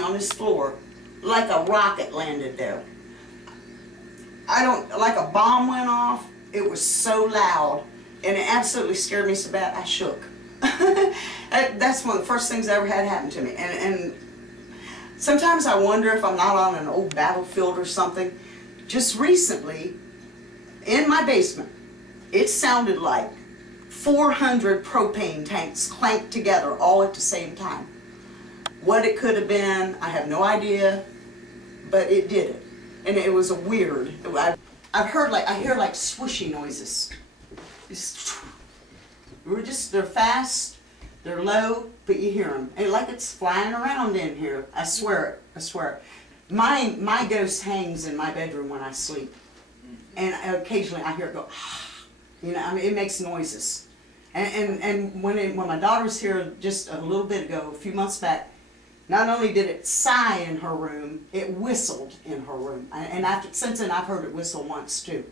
me on this floor like a rocket landed there. Like a bomb went off. It was so loud, and it absolutely scared me so bad I shook. That's one of the first things that ever had happen to me. And sometimes I wonder if I'm not on an old battlefield or something. Just recently, in my basement, it sounded like 400 propane tanks clanked together all at the same time. What it could have been, I have no idea, but it did it. And it was a weird, I hear like swooshy noises. They're fast, they're low, but you hear them. And like it's flying around in here. I swear it, I swear it. My ghost hangs in my bedroom when I sleep. And occasionally I hear it go, you know, I mean, it makes noises. And when my daughter was here just a little bit ago, a few months back, not only did it sigh in her room, it whistled in her room. And since then I've heard it whistle once too.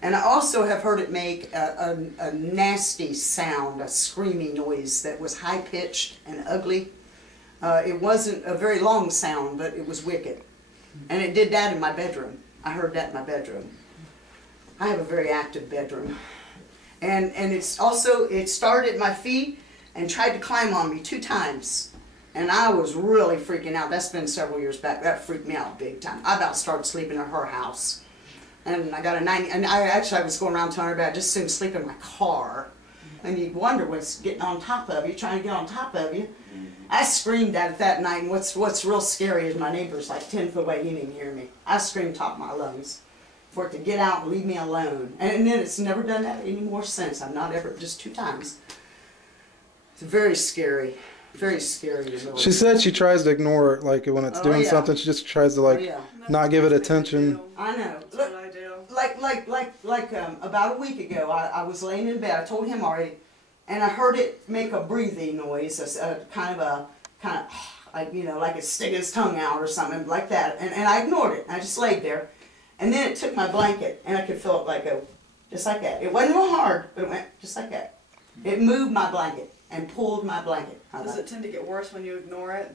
And I also have heard it make a nasty sound, a screaming noise that was high-pitched and ugly. It wasn't a very long sound, but it was wicked. And it did that in my bedroom. I heard that in my bedroom. I have a very active bedroom. And it started at my feet and tried to climb on me 2 times. And I was really freaking out. That's been several years back. That freaked me out big time. I about started sleeping at her house. And I got a 90, and I was going around telling her about just soon sleep in my car. And you wonder what's getting on top of you, trying to get on top of you. I screamed at it that night, and what's real scary is my neighbor's like 10 foot away, he didn't even hear me. I screamed top of my lungs for it to get out and leave me alone. And then it's never done that anymore since. I've not ever, just 2 times. It's very scary. Very scary. She said she tries to ignore it, like when it's doing something, she just tries to like not give it attention. I know. That's what I do. Like about a week ago, I was laying in bed. I told him already, and I heard it make a breathing noise, kind of like, you know, like it's sticking its tongue out or something like that. And I ignored it. I just laid there, and then it took my blanket, and I could feel it like go, just like that. It wasn't real hard, but it went just like that. It moved my blanket and pulled my blanket. Does it tend to get worse when you ignore it?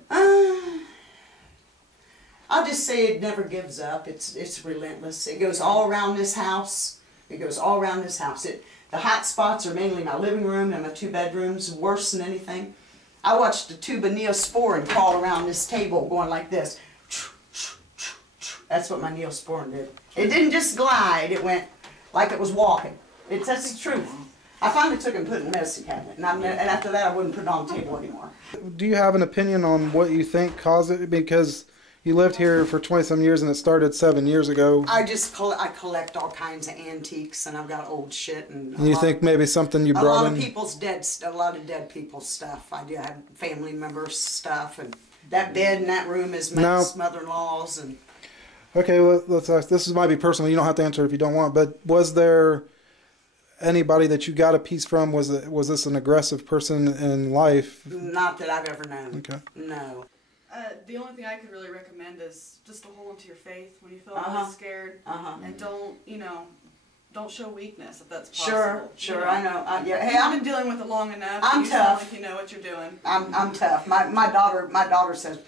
I'll just say it never gives up. It's relentless. It goes all around this house. It goes all around this house. The hot spots are mainly my living room and my 2 bedrooms, worse than anything. I watched a tube of Neosporin crawl around this table going like this. That's what my Neosporin did. It didn't just glide. It went like it was walking. That's the truth. I finally took it and put it in the medicine cabinet, and after that I wouldn't put it on the table anymore. Do you have an opinion on what you think caused it? Because you lived here for 20-some years and it started 7 years ago. I collect all kinds of antiques, and I've got old shit. And you think maybe something you brought in? A lot of dead people's stuff. I do have family members' stuff, and that bed in that room is my mother-in-law's. And okay, well, let's ask. This might be personal. You don't have to answer if you don't want. But was there anybody that you got a piece from? Was this an aggressive person in life? Not that I've ever known. Okay. No. The only thing I could really recommend is just to hold on to your faith when you feel really scared, and don't show weakness if that's possible. Sure, you know? I know. Yeah, hey, I've been dealing with it long enough. I'm you tough. Sound like you know what you're doing. I'm tough. My daughter says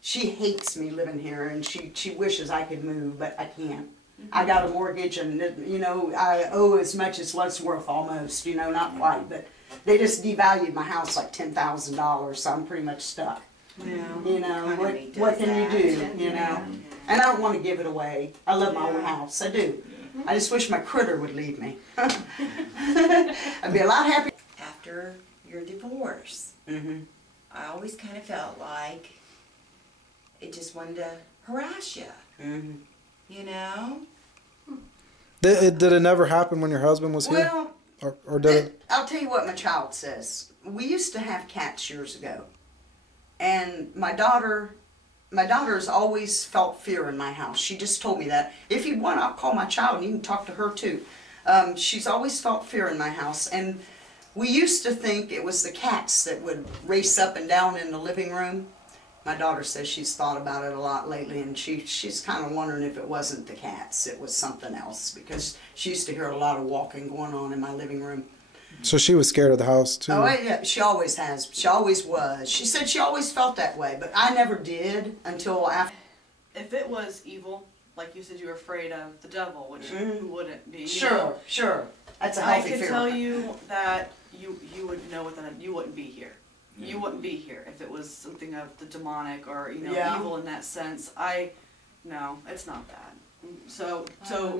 she hates me living here, and she wishes I could move, but I can't. I got a mortgage, and you know I owe as much as what's worth almost. You know, not quite, but they just devalued my house like $10,000, so I'm pretty much stuck. Yeah. You know, what can you do, you know? And I don't want to give it away. I love my old house, I do. I just wish my critter would leave me. I'd be a lot happier. After your divorce, I always kind of felt like it just wanted to harass you, you know? Did it never happen when your husband was here? Well, or did it? I'll tell you what my child says. We used to have cats years ago. And my daughter's always felt fear in my house. She just told me that. If you want, I'll call my child and you can talk to her too. She's always felt fear in my house. And we used to think it was the cats that would race up and down in the living room. My daughter says she's thought about it a lot lately, and she's kind of wondering if it wasn't the cats, it was something else, because she used to hear a lot of walking going on in my living room. So she was scared of the house too. Oh, yeah, she always has. She always was. She said she always felt that way, but I never did until after. If it was evil, like you said you were afraid of the devil, which who wouldn't be? You Sure, know? sure. That's a I healthy could fear. tell you that you would know that you wouldn't be here. You wouldn't be here if it was something of the demonic or evil in that sense. No, it's not that. So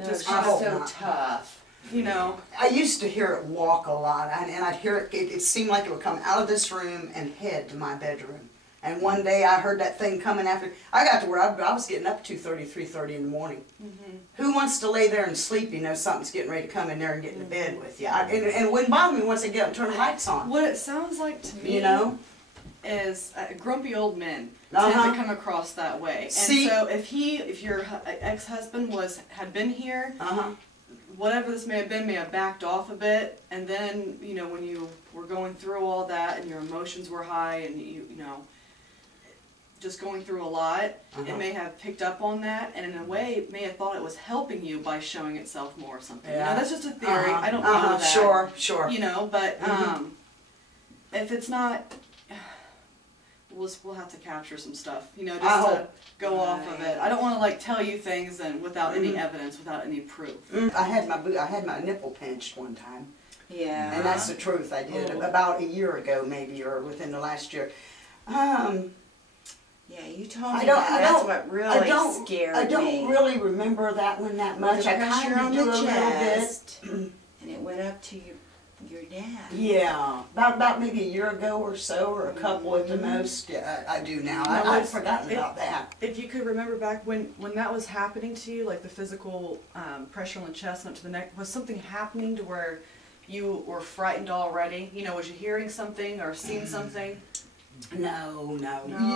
just she's I hope so not. tough. you know. I used to hear it walk a lot, and I'd hear it, it seemed like it would come out of this room and head to my bedroom. And one day I heard that thing coming after, I got to where I was getting up 2:30, 3:30 in the morning. Who wants to lay there and sleep, you know, something's getting ready to come in there and get into bed with you? And it wouldn't bother me once they get up and turn the lights on. What it sounds like to me, You know? is grumpy old men tend to come across that way. And See? so if your ex-husband had been here, whatever this may have backed off a bit, and then, you know, when you were going through all that and your emotions were high and you know, just going through a lot, it may have picked up on that, and in a way it may have thought it was helping you by showing itself more or something. You know, that's just a theory. I don't know that. Sure, sure. You know, but if it's not, we'll have to capture some stuff, you know, just to go off of it. I don't want to like tell you things and without any evidence, without any proof. I had my nipple pinched one time. Yeah. And that's the truth. I did about a year ago, maybe, or within the last year. Yeah, you told me that's what really scared me. I don't really remember that one that much. I kind of do a little bit. And it went up to your dad. Yeah, about maybe a year ago or so, or a couple at the most. Yeah, I do now. I'd forgotten about that. If you could remember back when that was happening to you, like the physical pressure on the chest and up to the neck, was something happening to where you were frightened already? You know, was you hearing something or seeing something? No.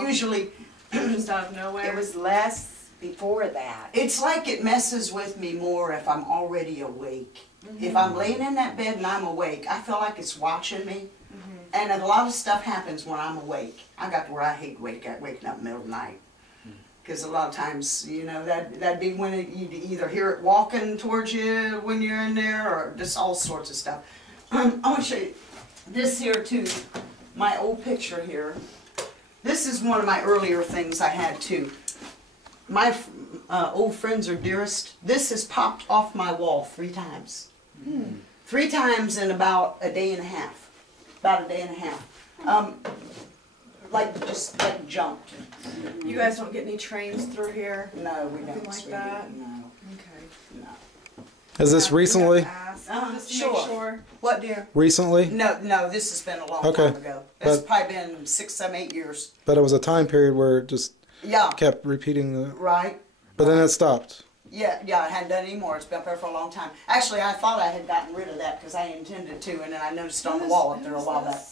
Usually, Just out of nowhere? It was less before that. it's like it messes with me more if I'm already awake. If I'm laying in that bed and I'm awake, I feel like it's watching me. And a lot of stuff happens when I'm awake. I got to where I hate waking up in the middle of the night. Because a lot of times, you know, that'd be when you'd either hear it walking towards you when you're in there, or just all sorts of stuff. I want to show you this here too. My old picture here. This is one of my earlier things I had too. My old friends are dearest. This has popped off my wall 3 times. 3 times in about a day and a half. About a day and a half. Just like jumped. You guys don't get any trains through here? No, we don't. Anything like that? No. Okay. No. Is this recently? Just to make sure. What, dear? Recently? No, this has been a long Okay. time ago. It's But- probably been 6, 7, 8 years. But it was a time period where it just Yeah. kept repeating the. Right. But then it stopped. Yeah, I hadn't done any more. It's been up there for a long time. Actually, I thought I had gotten rid of that because I intended to, and then I noticed on the wall up there a while back.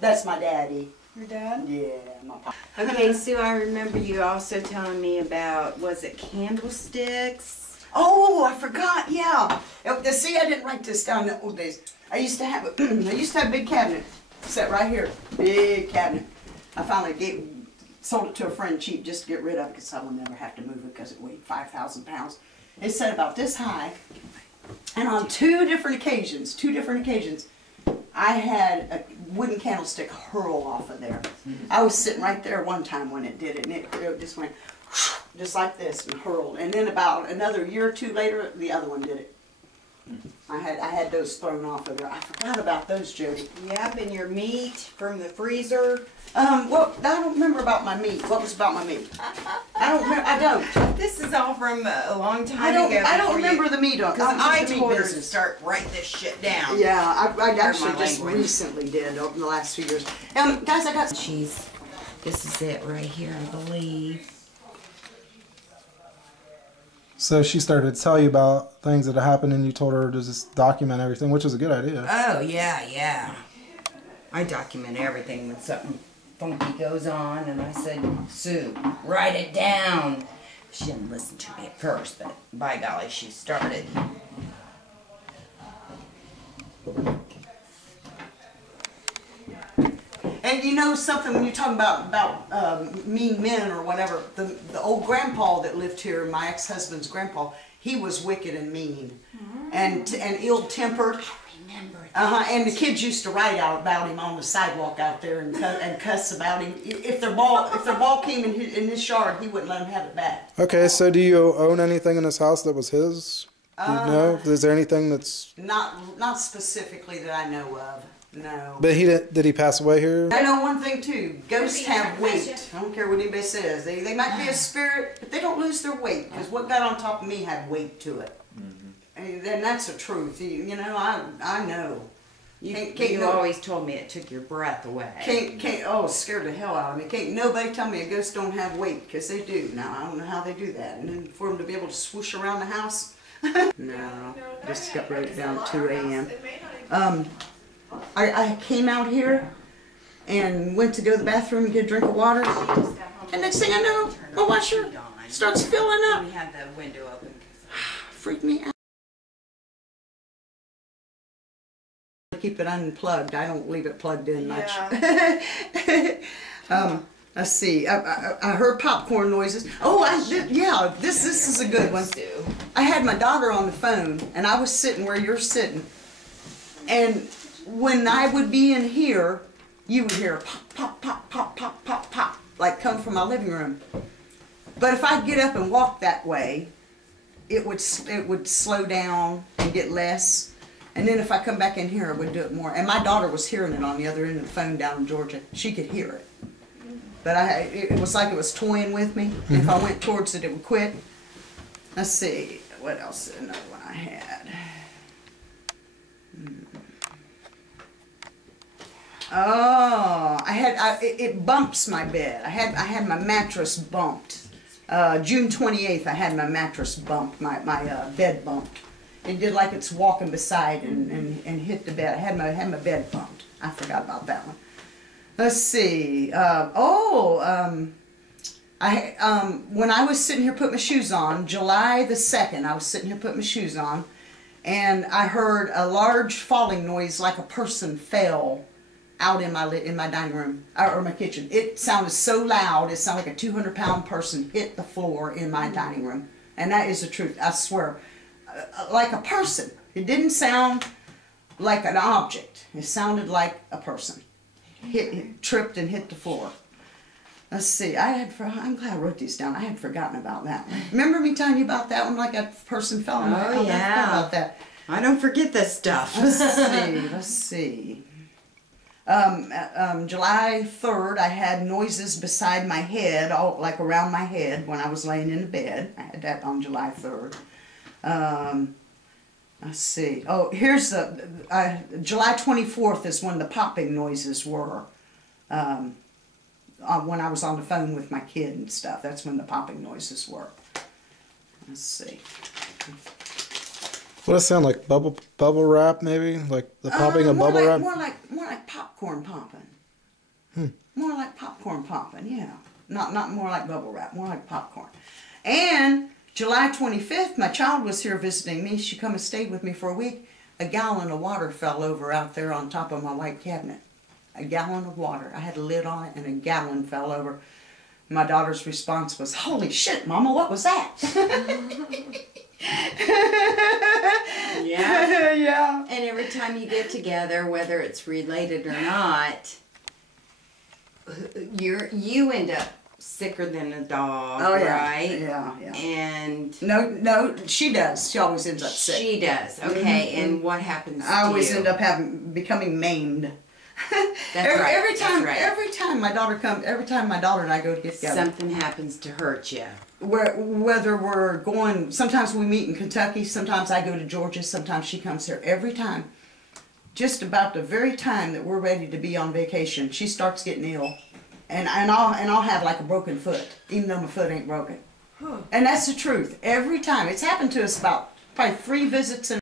That's my daddy. Your dad? Yeah, my papa. Okay, Sue, I remember you also telling me about, was it candlesticks? Oh, I forgot. Yeah. See, I didn't write this down in the old days. I used to have a big cabinet set right here. Big cabinet. I finally sold it to a friend cheap just to get rid of it because I would never have to move it because it weighed 5,000 pounds. It set about this high, and on 2 different occasions, I had a wooden candlestick hurl off of there. I was sitting right there one time when it did it, and it just went just like this and hurled. And then about another year or 2 later, the other one did it. I had those thrown off of there. I forgot about those, Jody. Yep, and your meat from the freezer. Well, I don't remember about my meat. What was about my meat? I don't remember. I don't. This is all from a long time I don't. ago. I don't remember the meat on. Because I the meat told her to business. start write this shit down. Yeah, I actually just language. recently did over the last few years. Guys, I got. This is it right here, I believe. So she started to tell you about things that had happened, and you told her to just document everything, which is a good idea. Oh, yeah. I document everything when something funky goes on, and I said, Sue, write it down. She didn't listen to me at first, but by golly, she started. And And you know something, when you're talking about mean men or whatever, the old grandpa that lived here, my ex-husband's grandpa, he was wicked and mean, and ill-tempered. And the kids used to write out about him on the sidewalk out there and cuss about him. If their ball came in his yard, he wouldn't let them have it back. Okay, so do you own anything in this house that was his? Do you know? Is there anything that's not specifically that I know of? No. But did he pass away here? I know one thing too. Ghosts have weight. I don't care what anybody says. They might be a spirit, but they don't lose their weight, because what got on top of me had weight to it. And that's the truth. You know, I know. You always told me it took your breath away. Oh, it scared the hell out of me. Can't nobody tell me a ghost don't have weight, because they do. Now, I don't know how they do that. And then for them to be able to swoosh around the house. No, just got right down 2 a.m. I came out here and went to go to the bathroom and get a drink of water. And next thing I know, my washer starts filling up. We had the window open. Freaked me out. Keep it unplugged. I don't leave it plugged in much. Let's see. I heard popcorn noises. Oh, yeah. This is a good one. I had my daughter on the phone, and I was sitting where you're sitting, and when I would be in here, you would hear pop, pop, pop, pop, pop, pop, pop, like come from my living room. But if I get up and walk that way, it would slow down and get less. And then if I come back in here, it would do it more. And my daughter was hearing it on the other end of the phone down in Georgia. She could hear it. But it was like it was toying with me. If I went towards it, it would quit. Let's see. What else did another one I had? Oh, it bumps my bed. I had my mattress bumped. June 28th, I had my mattress bumped, my bed bumped. It did like it's walking beside and hit the bed. I had my bed bumped. I forgot about that one. Let's see. When I was sitting here putting my shoes on, July the 2nd, I was sitting here putting my shoes on, and I heard a large falling noise like a person fell out in my dining room, or my kitchen. It sounded so loud, it sounded like a 200-pound person hit the floor in my dining room. And that is the truth, I swear. Like a person. It didn't sound like an object. It sounded like a person. Tripped and hit the floor. Let's see, I'm glad I wrote these down. I had forgotten about that one. Remember me telling you about that one, like a person fell in my Oh, yeah. I forgot about that. I don't forget this stuff. Let's see. July 3rd, I had noises beside my head, like around my head when I was laying in the bed. I had that on July 3rd. Let's see. Oh, here's July 24th is when the popping noises were. When I was on the phone with my kid and stuff, that's when the popping noises were. Let's see. What does it sound like? Bubble wrap, maybe? Like the popping of bubble wrap? More like popcorn popping. More like popcorn popping, yeah. Not more like bubble wrap, more like popcorn. And July 25th, my child was here visiting me. She come and stayed with me for a week. A gallon of water fell over out there on top of my white cabinet. A gallon of water. I had a lid on it and a gallon fell over. My daughter's response was, "Holy shit, Mama, what was that?" Yeah. Yeah. And every time you get together, whether it's related or not, you end up sicker than a dog, Oh, yeah. right? Yeah, yeah. And No, she does. She always ends up sick. she does. Okay, and what happens I to always you? end up becoming maimed. That's right. Every time, That's right. every time my daughter and I go to get together. Something happens to hurt you. Whether we're going, sometimes we meet in Kentucky, sometimes I go to Georgia, sometimes she comes here. Every time, just about the very time that we're ready to be on vacation, she starts getting ill, and I'll have like a broken foot, even though my foot ain't broken. And that's the truth. Every time. It's happened to us about probably 3 visits in